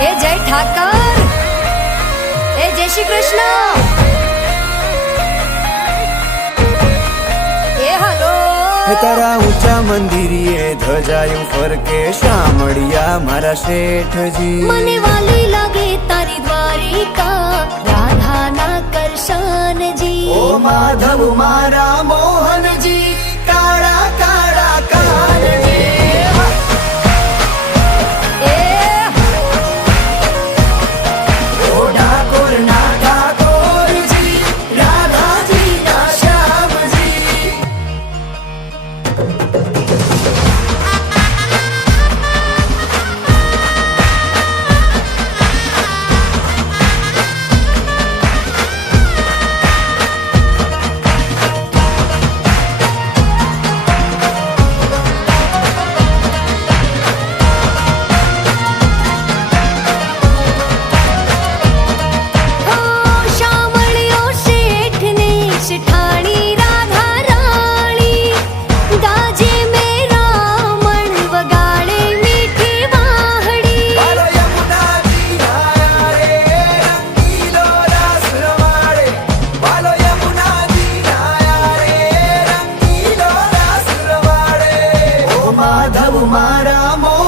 એ જય ઠાકર એ જય શ્રી કૃષ્ણ એ હલો હે તારા ઊંચા મંદિરીએ ધજાયું ફરકે શામળિયા મારા શેઠજી મને વાલી લાગે તારી દ્વારિકા રાધાના કરશનજી ઓ માધવ મારા amor.